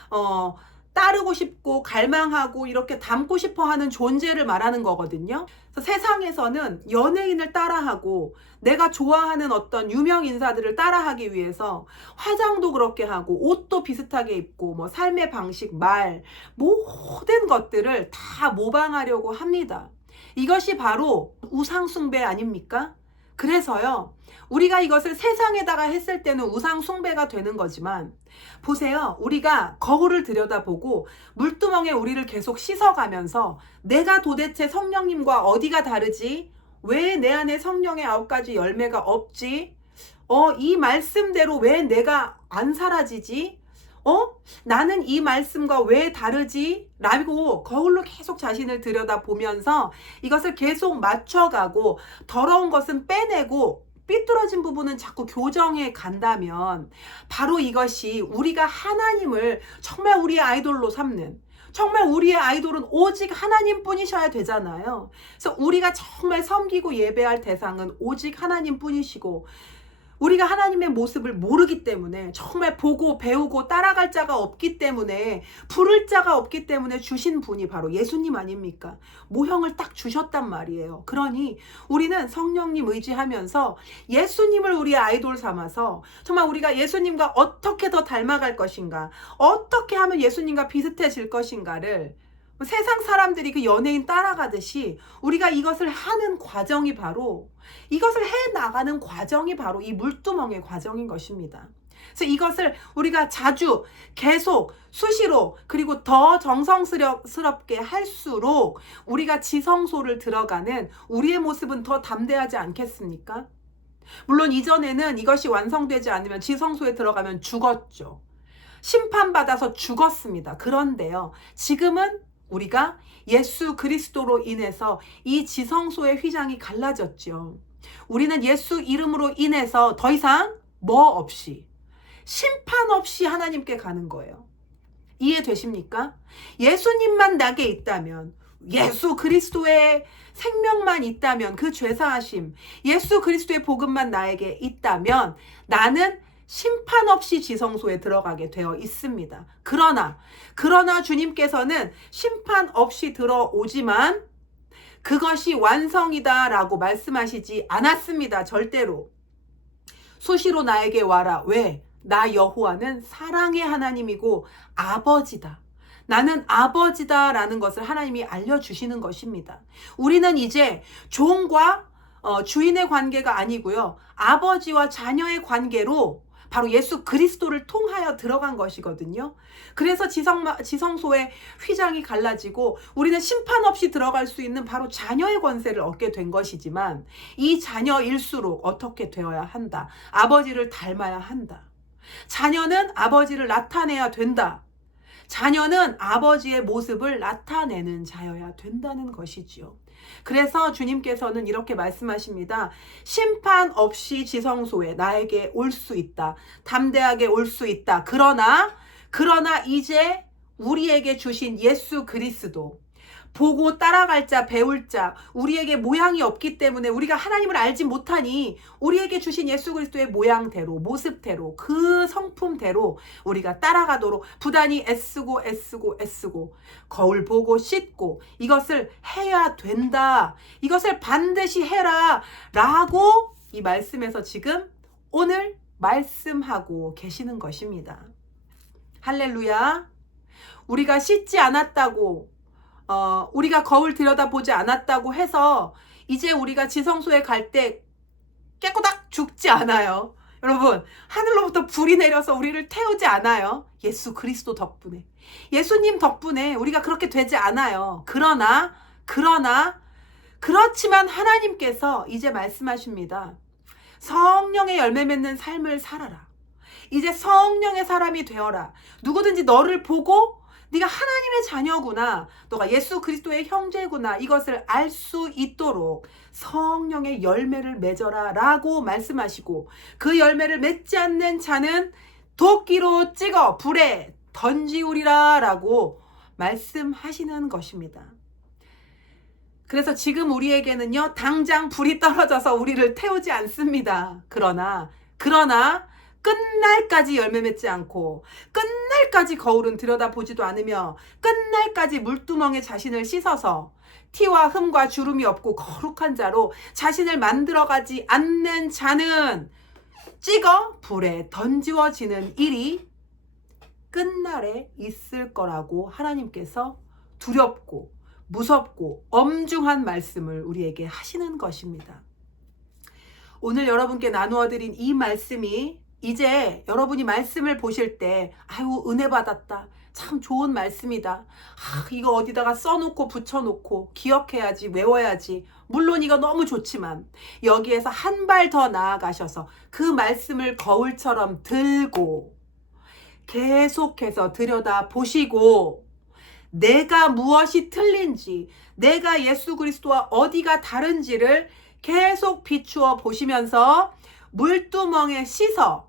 따르고 싶고 갈망하고 이렇게 닮고 싶어 하는 존재를 말하는 거거든요. 그래서 세상에서는 연예인을 따라하고 내가 좋아하는 어떤 유명 인사들을 따라하기 위해서 화장도 그렇게 하고 옷도 비슷하게 입고 삶의 방식, 말, 모든 것들을 다 모방하려고 합니다. 이것이 바로 우상숭배 아닙니까? 그래서요, 우리가 이것을 세상에다가 했을 때는 우상 숭배가 되는 거지만, 보세요. 우리가 거울을 들여다보고 물두멍에 우리를 계속 씻어가면서 내가 도대체 성령님과 어디가 다르지? 왜 내 안에 성령의 9가지 열매가 없지? 이 말씀대로 왜 내가 안 사라지지? 나는 이 말씀과 왜 다르지? 라고 거울로 계속 자신을 들여다보면서 이것을 계속 맞춰가고 더러운 것은 빼내고 삐뚤어진 부분은 자꾸 교정해 간다면 바로 이것이 우리가 하나님을 정말 우리의 아이돌로 삼는, 정말 우리의 아이돌은 오직 하나님 뿐이셔야 되잖아요. 그래서 우리가 정말 섬기고 예배할 대상은 오직 하나님 뿐이시고, 우리가 하나님의 모습을 모르기 때문에, 정말 보고 배우고 따라갈 자가 없기 때문에, 부를 자가 없기 때문에 주신 분이 바로 예수님 아닙니까? 모형을 딱 주셨단 말이에요. 그러니 우리는 성령님 의지하면서 예수님을 우리의 아이돌 삼아서 정말 우리가 예수님과 어떻게 더 닮아갈 것인가, 어떻게 하면 예수님과 비슷해질 것인가를 세상 사람들이 그 연예인 따라가듯이 우리가 이것을 하는 과정이 바로, 이것을 해나가는 과정이 바로 이 물두멍의 과정인 것입니다. 그래서 이것을 우리가 자주 계속 수시로 그리고 더 정성스럽게 할수록 우리가 지성소를 들어가는 우리의 모습은 더 담대하지 않겠습니까? 물론 이전에는 이것이 완성되지 않으면 지성소에 들어가면 죽었죠. 심판받아서 죽었습니다. 그런데요, 지금은 우리가 예수 그리스도로 인해서 이 지성소의 휘장이 갈라졌죠. 우리는 예수 이름으로 인해서 더 이상 뭐 없이, 심판 없이 하나님께 가는 거예요. 이해되십니까? 예수님만 나게 있다면, 예수 그리스도의 생명만 있다면, 그 죄사하심, 예수 그리스도의 복음만 나에게 있다면 나는 심판 없이 지성소에 들어가게 되어 있습니다. 그러나 주님께서는 심판 없이 들어오지만 그것이 완성이다 라고 말씀하시지 않았습니다. 절대로. 수시로 나에게 와라. 왜? 나 여호와는 사랑의 하나님이고 아버지다. 나는 아버지다 라는 것을 하나님이 알려주시는 것입니다. 우리는 이제 종과 주인의 관계가 아니고요, 아버지와 자녀의 관계로 바로 예수 그리스도를 통하여 들어간 것이거든요. 그래서 지성소의 휘장이 갈라지고 우리는 심판 없이 들어갈 수 있는 바로 자녀의 권세를 얻게 된 것이지만, 이 자녀일수록 어떻게 되어야 한다? 아버지를 닮아야 한다. 자녀는 아버지를 나타내야 된다. 자녀는 아버지의 모습을 나타내는 자여야 된다는 것이지요. 그래서 주님께서는 이렇게 말씀하십니다. 심판 없이 지성소에 나에게 올 수 있다. 담대하게 올 수 있다. 그러나 이제 우리에게 주신 예수 그리스도, 보고 따라갈 자, 배울 자, 우리에게 모양이 없기 때문에 우리가 하나님을 알지 못하니 우리에게 주신 예수 그리스도의 모양대로, 모습대로, 그 성품대로 우리가 따라가도록 부단히 애쓰고 거울 보고 씻고 이것을 해야 된다. 이것을 반드시 해라 라고 이 말씀에서 지금 오늘 말씀하고 계시는 것입니다. 할렐루야. 우리가 씻지 않았다고, 우리가 거울 들여다보지 않았다고 해서 이제 우리가 지성소에 갈 때 깨꼬닥 죽지 않아요. 여러분, 하늘로부터 불이 내려서 우리를 태우지 않아요. 예수 그리스도 덕분에, 예수님 덕분에 우리가 그렇게 되지 않아요. 그러나 그렇지만 하나님께서 이제 말씀하십니다. 성령의 열매 맺는 삶을 살아라. 이제 성령의 사람이 되어라. 누구든지 너를 보고 네가 하나님의 자녀구나, 너가 예수 그리스도의 형제구나, 이것을 알 수 있도록 성령의 열매를 맺어라 라고 말씀하시고, 그 열매를 맺지 않는 자는 도끼로 찍어 불에 던지우리라 라고 말씀하시는 것입니다. 그래서 지금 우리에게는요, 당장 불이 떨어져서 우리를 태우지 않습니다. 그러나 끝날까지 열매 맺지 않고, 끝날까지 거울은 들여다보지도 않으며, 끝날까지 물두멍에 자신을 씻어서 티와 흠과 주름이 없고 거룩한 자로 자신을 만들어가지 않는 자는 찍어 불에 던지워지는 일이 끝날에 있을 거라고 하나님께서 두렵고 무섭고 엄중한 말씀을 우리에게 하시는 것입니다. 오늘 여러분께 나누어 드린 이 말씀이 이제 여러분이 말씀을 보실 때, 아유 은혜 받았다, 참 좋은 말씀이다. 이거 어디다가 써놓고 붙여놓고 기억해야지, 외워야지. 물론 이거 너무 좋지만 여기에서 한 발 더 나아가셔서 그 말씀을 거울처럼 들고 계속해서 들여다 보시고 내가 무엇이 틀린지, 내가 예수 그리스도와 어디가 다른지를 계속 비추어 보시면서 물두멍에 씻어,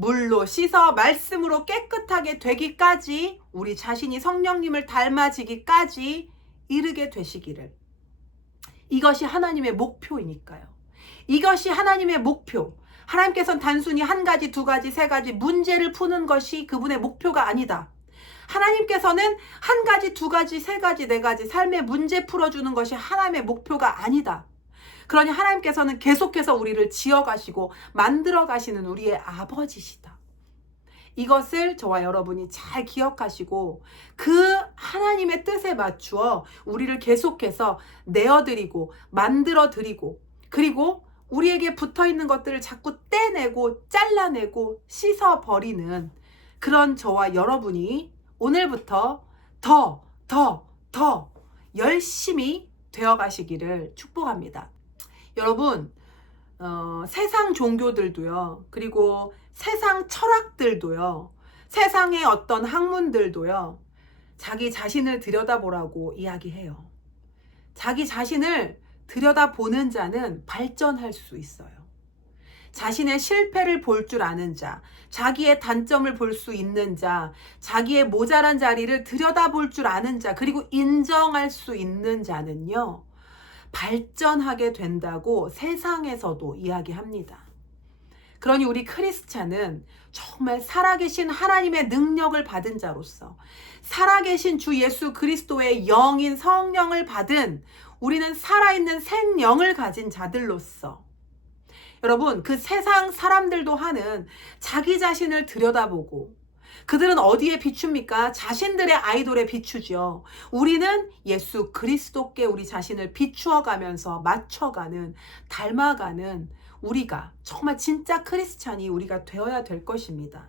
물로 씻어 말씀으로 깨끗하게 되기까지, 우리 자신이 성령님을 닮아지기까지 이르게 되시기를. 이것이 하나님의 목표이니까요. 이것이 하나님의 목표. 하나님께서는 단순히 한 가지, 두 가지, 세 가지 문제를 푸는 것이 그분의 목표가 아니다. 하나님께서는 한 가지, 두 가지, 세 가지, 네 가지 삶의 문제 풀어주는 것이 하나님의 목표가 아니다. 그러니 하나님께서는 계속해서 우리를 지어가시고 만들어가시는 우리의 아버지시다. 이것을 저와 여러분이 잘 기억하시고 그 하나님의 뜻에 맞추어 우리를 계속해서 내어드리고 만들어드리고, 그리고 우리에게 붙어있는 것들을 자꾸 떼내고 잘라내고 씻어버리는 그런 저와 여러분이 오늘부터 더 열심히 되어가시기를 축복합니다. 여러분, 세상 종교들도요, 그리고 세상 철학들도요, 세상의 어떤 학문들도요, 자기 자신을 들여다보라고 이야기해요. 자기 자신을 들여다보는 자는 발전할 수 있어요. 자신의 실패를 볼 줄 아는 자, 자기의 단점을 볼 수 있는 자, 자기의 모자란 자리를 들여다볼 줄 아는 자, 그리고 인정할 수 있는 자는요, 발전하게 된다고 세상에서도 이야기합니다. 그러니 우리 크리스찬은 정말 살아계신 하나님의 능력을 받은 자로서, 살아계신 주 예수 그리스도의 영인 성령을 받은, 우리는 살아있는 생명을 가진 자들로서, 여러분, 그 세상 사람들도 하는 자기 자신을 들여다보고, 그들은 어디에 비춥니까? 자신들의 아이돌에 비추죠. 우리는 예수 그리스도께 우리 자신을 비추어 가면서 맞춰가는, 닮아가는 우리가, 정말 진짜 크리스찬이 우리가 되어야 될 것입니다.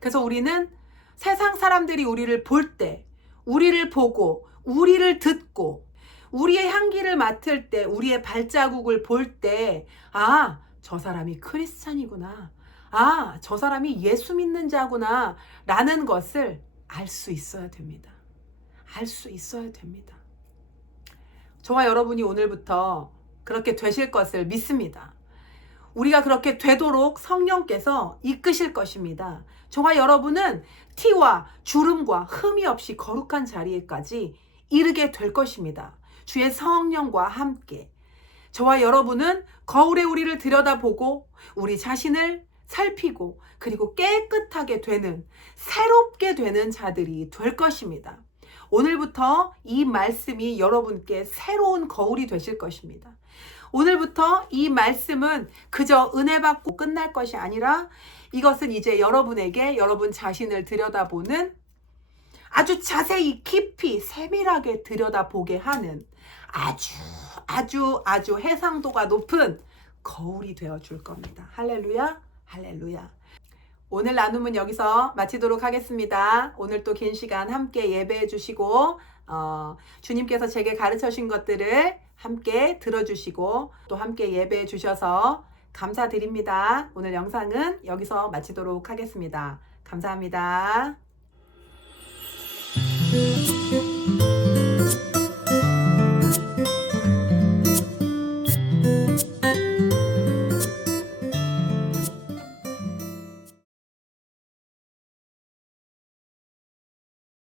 그래서 우리는 세상 사람들이 우리를 볼 때, 우리를 보고, 우리를 듣고, 우리의 향기를 맡을 때, 우리의 발자국을 볼 때, 아, 저 사람이 크리스찬이구나. 아, 저 사람이 예수 믿는 자구나 라는 것을 알 수 있어야 됩니다. 알 수 있어야 됩니다. 저와 여러분이 오늘부터 그렇게 되실 것을 믿습니다. 우리가 그렇게 되도록 성령께서 이끄실 것입니다. 저와 여러분은 티와 주름과 흠이 없이 거룩한 자리에까지 이르게 될 것입니다. 주의 성령과 함께 저와 여러분은 거울에 우리를 들여다보고 우리 자신을 살피고, 그리고 깨끗하게 되는, 새롭게 되는 자들이 될 것입니다. 오늘부터 이 말씀이 여러분께 새로운 거울이 되실 것입니다. 오늘부터 이 말씀은 그저 은혜 받고 끝날 것이 아니라, 이것은 이제 여러분에게 여러분 자신을 들여다보는, 아주 자세히 깊이 세밀하게 들여다보게 하는 아주 해상도가 높은 거울이 되어줄 겁니다. 할렐루야, 할렐루야. 오늘 나눔은 여기서 마치도록 하겠습니다. 오늘 또 긴 시간 함께 예배해 주시고, 주님께서 제게 가르쳐 주신 것들을 함께 들어주시고 또 함께 예배해 주셔서 감사드립니다. 오늘 영상은 여기서 마치도록 하겠습니다. 감사합니다.